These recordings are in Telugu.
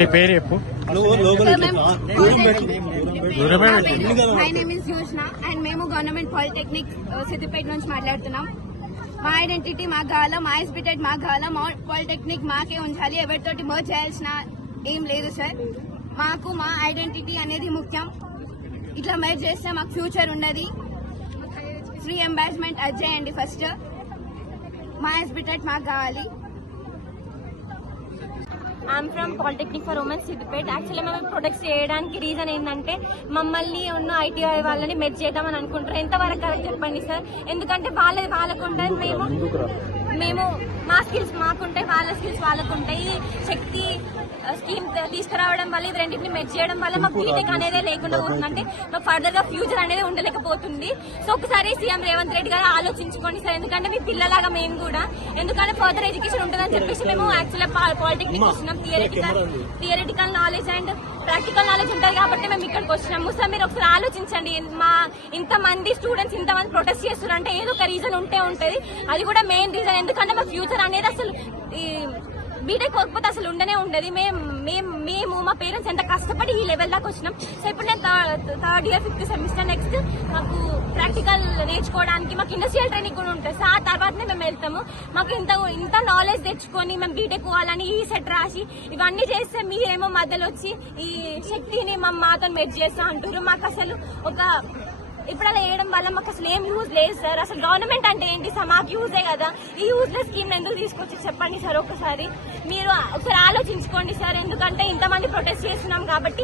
నీ పేరు చెప్పు. My name is Yojana and మేము గవర్నమెంట్ పాలిటెక్నిక్ సిద్దిపేట నుంచి మాట్లాడుతున్నాం. మా ఐడెంటిటీ మాకు కావాలా, మా ఎస్బిటెడ్ మాకు కావాలా, మా పాలిటెక్నిక్ మాకే ఉంచాలి, ఎవరితోటి మర్జ్ చేయాల్సిన ఏం లేదు సార్. మాకు మా ఐడెంటిటీ అనేది ముఖ్యం. ఇట్లా మర్జ్ చేస్తే మాకు ఫ్యూచర్ ఉండదు. ఫ్రీ ఎంబార్స్మెంట్ అది చేయండి ఫస్ట్. మా ఎస్బిటెడ్ మాకు కావాలి. I'm from polytechnic for women's Siddipet. Actually మేము ప్రొటెక్ట్ చేయడానికి రీజన్ ఏంటంటే మమ్మల్ని ఉన్న ఐటీఐ వాళ్ళని మెర్జ్ చేద్దామని అనుకుంటారు. ఎంతవరకు కరెక్ట్ చెప్పండి సార్. ఎందుకంటే వాళ్ళకుంటాయి, మేము మా స్కిల్స్ మాకుంటాయి, వాళ్ళ స్కిల్స్ వాళ్ళకుంటాయి. శక్తి స్కీమ్ తీసుకురావడం వల్ల ఇది రెండింటిని మెర్జ్ చేయడం వల్ల మాకు బీటెక్ అనేది లేకుండా పోతుంది. అంటే మాకు ఫర్దర్ గా ఫ్యూచర్ అనేది ఉండలేకపోతుంది. సో ఒకసారి సీఎం రేవంత్ రెడ్డి గారు ఆలోచించుకోండి సార్. ఎందుకంటే మీ పిల్లలాగా మేము కూడా ఎందుకంటే ఫర్దర్ ఎడ్యుకేషన్ ఉంటుందని చెప్పేసి మేము యాక్చువల్గా పాలిటెక్నిక్ వస్తున్నాం. Theoretical knowledge and practical knowledge ఉంటుంది కాబట్టి మేము ఇక్కడికి వచ్చినాము. సార్ మీరు ఒకసారి ఆలోచించండి. మా ఇంతమంది స్టూడెంట్స్ ఇంతమంది ప్రొటెస్ట్ చేస్తున్నారు అంటే ఏదో ఒక రీజన్ ఉంటది. అది కూడా మెయిన్ రీజన్. ఎందుకంటే మా ఫ్యూచర్ అనేది అసలు బీటెక్ పోకపోతే అసలు ఉండనే ఉండదు. మేము మా పేరెంట్స్ ఎంత కష్టపడి ఈ లెవెల్ దాకా వచ్చినాం. సో ఇప్పుడు నేను third year 5th semester. Next మాకు ప్రాక్టికల్ నేర్చుకోవడానికి మాకు ఇండస్ట్రియల్ ట్రైనింగ్ కూడా ఉంటుంది. సో ఆ తర్వాతనే మేము వెళ్తాము. మాకు ఇంత నాలెడ్జ్ తెచ్చుకొని మేము బీటెక్ పోవాలని ఈ సెట్ రాసి ఇవన్నీ చేస్తే మీరేమో మధ్యలో వచ్చి ఈ శక్తిని మాతో మెర్జ్ చేస్తా అంటారు. మాకు అసలు ఇప్పుడు అలా వేయడం వల్ల మాకు అసలు ఏం యూజ్ లేదు సార్. అసలు గవర్నమెంట్ అంటే ఏంటి సార్, మాకు యూజే కదా. ఈ యూజ్లెస్ స్కీమ్ ఎందుకు తీసుకొచ్చి చెప్పండి సార్. ఒకసారి మీరు ఒకసారి ఆలోచించుకోండి సార్. ఎందుకంటే ఇంతమంది ప్రొటెస్ట్ చేస్తున్నాం కాబట్టి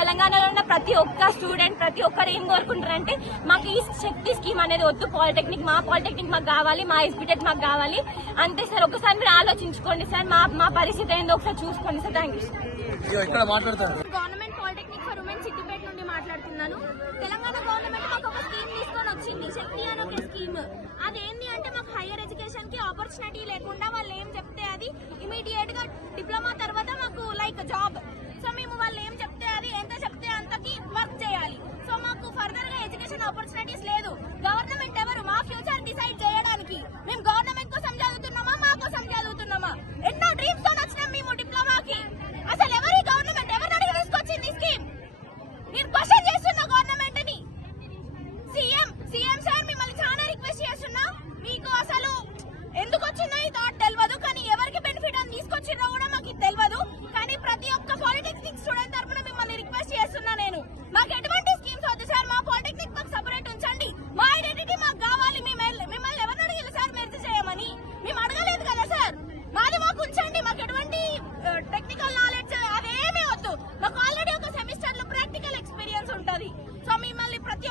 తెలంగాణలో ఉన్న ప్రతి ఒక్క స్టూడెంట్ ప్రతి ఒక్కరు ఏం కోరుకుంటారంటే మాకు ఈ శక్తి స్కీమ్ అనేది వద్దు. మా పాలిటెక్నిక్ మాకు కావాలి, మా ఎస్బిటెక్ మాకు కావాలి అంతే సార్. ఒకసారి మీరు ఆలోచించుకోండి సార్. మా పరిస్థితి ఏందో ఒకసారి చూసుకోండి sir. Thank you. Government polytechnic for women Siddipet నుండి మాట్లాడుతున్నాను. తెలంగాణ గవర్నమెంట్ మాకు ఒక స్కీమ్ తీసుకొని వచ్చింది, శక్తి అని ఒక స్కీమ్. అదేంటి అంటే మాకు హైయర్ ఎడ్యుకేషన్ కి ఆపర్చునిటీ లేకుండా వాళ్ళు ఏం చెప్తే అది ఇమీడియట్ గా డిప్లొమా తర్వాత మాకు లైక్ జాబ్. సో మేము వాళ్ళు ఏం చెప్తే అది ఎంత చెప్తే అంతకి వర్క్ చేయాలి. సో మాకు ఫర్దర్ గా ఎడ్యుకేషన్ ఆపర్చునిటీస్ లేదు. గవర్నమెంట్ ఎవరు మా ఫ్యూచర్ డిసైడ్ చేయడానికి? మేము గవర్నమెంట్ కోసం చదువుతున్నామా, మా కోసం చదువుతున్నామా? ఎన్నో డ్రీమ్స్ తో వచ్చినాం మేము డిప్లొమాకి. అసలు ఎవరి గవర్నమెంట్ ఎవరిని అడిగి తీసుకొచ్చింది స్కీమ్? నేను క్వశ్చన్ చేస్తున్నా గవర్నమెంట్ ని. సీఎం సార్ మిమ్మల్ని చాలా రిక్వెస్ట్ చేస్తున్నా. మీకు అసలు ఎందుకు వచ్చిందో ఈ థాట్ తెలియదు, కానీ ఎవరికి బెనిఫిట్ అని తీసుకొచ్చినా కూడా మాకు తెలియదు. కానీ ప్రతి ఒక్క పాలిటెక్నిక్ స్టూడెంట్ తరఫున మిమ్మల్ని రిక్వెస్ట్ చేస్తున్నా నేను. మాకు ఎటువంటి స్కీమ్స్ వద్దు సార్. మా పాలిటెక్నిక్ మాకు సపరేట్ ఉంచండి. మా ఐడెంటిటీ మాకు కావాలి. మిమ్మల్ని ఎవరిని అడిగిన సార్ మెర్జ్ చేయమని? మేము అడగలేదు కదా సార్. మాది మాకు ఉంచండి. మాకు ఎటువంటి టెక్నికల్ నాలెడ్జ్ అదేమీ వద్దు. మాకు ఆల్రెడీ ఒక సెమిస్టర్ లో ప్రాక్టికల్ ఎక్స్పీరియన్స్ ఉంటది. సో మిమ్మల్ని ప్రతి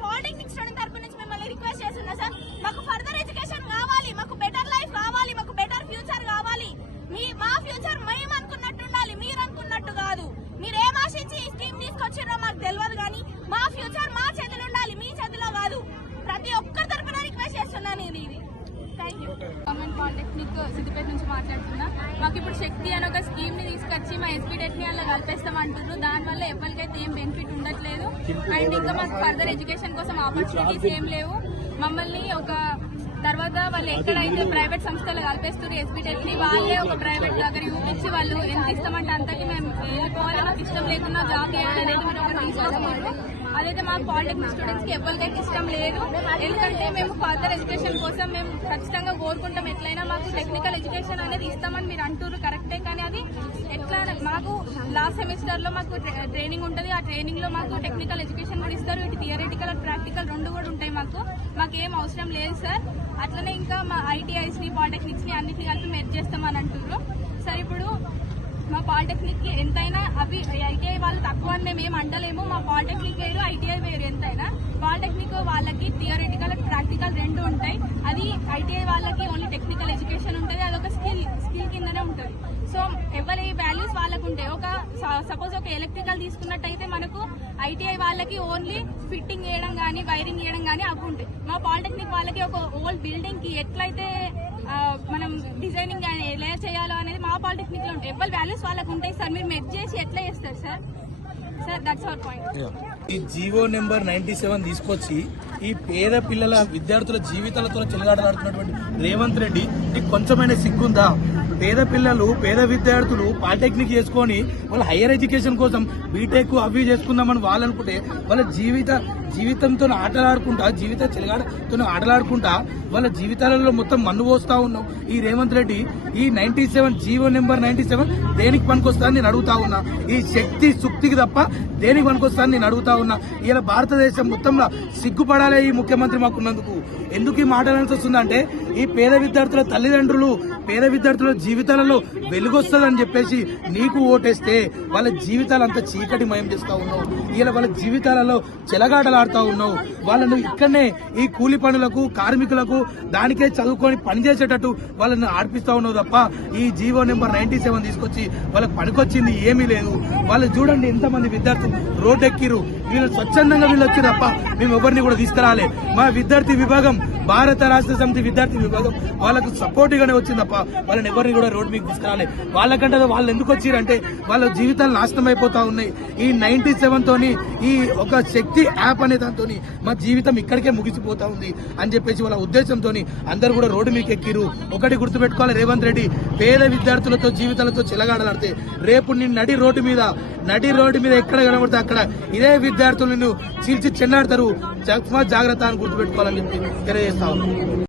పాలిటెక్నిక్ స్టూడెంట్ తరపు నుంచి మిమ్మల్ని రిక్వెస్ట్ చేస్తున్నా సార్. మాకు ఫర్దర్ ఎడ్యుకేషన్ కావాలి, మాకు బెటర్ లైఫ్ కావాలి, మాకు బెటర్ ఫ్యూచర్ కావాలి. మా ఫ్యూచర్ మేము అనుకున్నట్టు ఉండాలి, మీరు అనుకున్నట్టు కాదు. మీరు ఏం ఆశించి ఈ స్కీమ్ తీసుకొచ్చారో మాకు తెలియదు, కానీ మా ఫ్యూచర్ మా చేతిలో ఉండాలి, మీ చేతిలో కాదు. ప్రతి ఒక్కరి తరపున రిక్వెస్ట్ చేస్తున్నాను నేను ఇది. Thank you. Government polytechnic Siddipet నుంచి మాట్లాడుతున్నా. మాకు ఇప్పుడు శక్తి అని ఒక స్కీమ్ ని తీసుకొచ్చి మా ఎస్బిటెక్ ని అలా కలిపేస్తామంటున్నారు. దానివల్ల ఎవరికైతే ఏం బెనిఫిట్ ఉండట్లేదు. అండ్ ఇంకా మాకు ఫర్దర్ ఎడ్యుకేషన్ కోసం ఆపర్చునిటీస్ ఏం లేవు. మమ్మల్ని ఒక తర్వాత వాళ్ళు ఎక్కడైతే ప్రైవేట్ సంస్థలు కలిపేస్తారు ఎస్బిటెక్ ని, వాళ్ళే ఒక ప్రైవేట్ దగ్గర చూపించి వాళ్ళు ఎంత ఇస్తామంటే అంతకి మేము వెళ్ళిపోవాలి. మాకు ఇష్టం లేకున్నా జాబ్ చేయాలి అనేది మీరు ఒకటి తీసుకోవాలి. అదైతే మా పాలిటెక్నిక్ స్టూడెంట్స్ కి ఎవరికైతే ఇష్టం లేదు. ఎందుకంటే మేము ఫర్దర్ ఎడ్యుకేషన్ కోసం మేము ఖచ్చితంగా కోరుకుంటాం. ఎట్లయినా మాకు టెక్నికల్ ఎడ్యుకేషన్ అనేది ఇస్తామని మీరు అంటారు కరెక్టే, కానీ అది ఎట్లా మాకు లాస్ట్ సెమిస్టర్ లో మాకు ట్రైనింగ్ ఉంటుంది. ఆ ట్రైనింగ్ లో మాకు టెక్నికల్ ఎడ్యుకేషన్ కూడా ఇస్తారు. ఇటు థియరిటికల్ అండ్ ప్రాక్టికల్ రెండు కూడా ఉంటాయి. మాకేం అవసరం లేదు సార్. అట్లనే ఇంకా మా ఐటీఐస్ ని పాలిటెక్నిక్స్ ని అన్నింటినీ కలిపి మెర్జ్ చేస్తామని అంటున్నారు సార్. ఇప్పుడు మా పాలిటెక్నిక్ ఎంతైనా అవి ఐటీఐ వాళ్ళు తక్కువ అని మేము అంటలేము. మా పాలిటెక్నిక్ వేరు, ఐటీఐ వేరు. ఎంతైనా పాలిటెక్నిక్ వాళ్ళకి థియరిటికల్ ప్రాక్టికల్ రెండు ఉంటాయి. అది ఐటీఐ వాళ్ళకి ఓన్లీ టెక్నికల్ ఎడ్యుకేషన్ ఉంటుంది. అదొక స్కిల్ కిందనే ఉంటుంది. సో ఎవరి వాల్యూస్ వాళ్ళకు ఉంటాయి. సపోజ్ ఒక ఎలక్ట్రికల్ తీసుకున్నట్టయితే మనకు ఐటీఐ వాళ్ళకి ఓన్లీ ఫిట్టింగ్ చేయడం కానీ వైరింగ్ చేయడం కానీ అవి ఉంటాయి. మా పాలిటెక్నిక్ వాళ్ళకి ఒక ఓల్డ్ బిల్డింగ్ కి ఎట్లయితే మనం డిజైనింగ్ ఎలా చేయాలో అనేది మా పాలిటెక్నిక్ లో ఉంటాయి. ఎవరి వాల్యూస్ వాళ్ళకు ఉంటాయి సార్. మీరు మెర్జ్ చేసి ఎట్లా చేస్తారు సార్? That's our point. ఈ జీవో నెంబర్ 97 తీసుకొచ్చి ఈ పేద పిల్లల విద్యార్థుల జీవితాలతో చెలగాటలాడుతున్నటువంటి రేవంత్ రెడ్డి నీకు కొంచెమైనా సిగ్గుందా? పేద పిల్లలు పేద విద్యార్థులు పాలిటెక్నిక్ చేసుకొని వాళ్ళ హైయర్ ఎడ్యుకేషన్ కోసం బీటెక్ అవి చేసుకుందామని వాళ్ళు అనుకుంటే వాళ్ళ జీవితంతో ఆటలాడుకుంటా జీవిత చెలగాటతో ఆటలాడుకుంటా వాళ్ళ జీవితాలలో మొత్తం మన్ను పోస్తా ఉన్నాం. ఈ రేవంత్ రెడ్డి ఈ 97 జీవో నెంబర్ 97 దేనికి పనికొస్తా నేను అడుగుతా ఉన్నా. ఈ శక్తి సుక్తికి తప్ప దేనికి పనికొస్తా నేను అడుగుతా ఉన్నా. ఇలా భారతదేశం మొత్తంలో సిగ్గుపడాలి ఈ ముఖ్యమంత్రి మాకున్నందుకు. ఎందుకు ఈ మాట్లాడాల్సి వస్తుందంటే ఈ పేద విద్యార్థుల తల్లిదండ్రులు పేద విద్యార్థుల జీవితాలలో వెలుగొస్తుందని చెప్పేసి నీకు ఓటేస్తే వాళ్ళ జీవితాలు అంతా చీకటిమయం చేస్తా ఉన్నావు. ఇలా వాళ్ళ జీవితాలలో చెలగాటలాడుతా ఉన్నావు. వాళ్ళను ఇక్కడనే ఈ కూలి పనులకు కార్మికులకు దానికే చదువుకొని పనిచేసేటట్టు వాళ్ళని ఆడిపిస్తా ఉన్నావు తప్ప ఈ జీవో నెంబర్ 97 తీసుకొచ్చి వాళ్ళకి పనికొచ్చింది ఏమీ లేదు. వాళ్ళు చూడండి ఎంతమంది విద్యార్థులు రోడ్డు ఎక్కిరు. వీళ్ళు స్వచ్ఛందంగా వీళ్ళు వచ్చి తప్ప మేము ఎవరిని కూడా తీసుకురాలే. మా విద్యార్థి విభాగం భారత రాష్ట్ర సమితి విద్యార్థి విభాగం వాళ్ళకు సపోర్ట్ గానే వచ్చింది తప్ప వాళ్ళని ఎవరిని కూడా రోడ్డు మీకు తీసుకురాలే. వాళ్ళకంటే వాళ్ళు ఎందుకు వచ్చిరంటే వాళ్ళ జీవితాలు నాశనం అయిపోతా ఉన్నాయి. ఈ 97 తోని ఈ ఒక శక్తి యాప్ అనే దాంతో మా జీవితం ఇక్కడికే ముగిసిపోతా ఉంది అని చెప్పేసి వాళ్ళ ఉద్దేశంతో అందరు కూడా రోడ్డు మీకు ఎక్కిరు. ఒకటి గుర్తుపెట్టుకోవాలి, రేవంత్ రెడ్డి పేద విద్యార్థులతో జీవితాలతో చెలగాడలాడితే రేపు నేను నడి రోడ్డు మీద ఎక్కడ కనబడితే అక్కడ ఇదే విద్యార్థులను చీల్చి చెన్నాడతారు. జాగ్రత్త అని గుర్తుపెట్టుకోవాలని చెప్పి తెలియజేస్తా ఉన్నాను.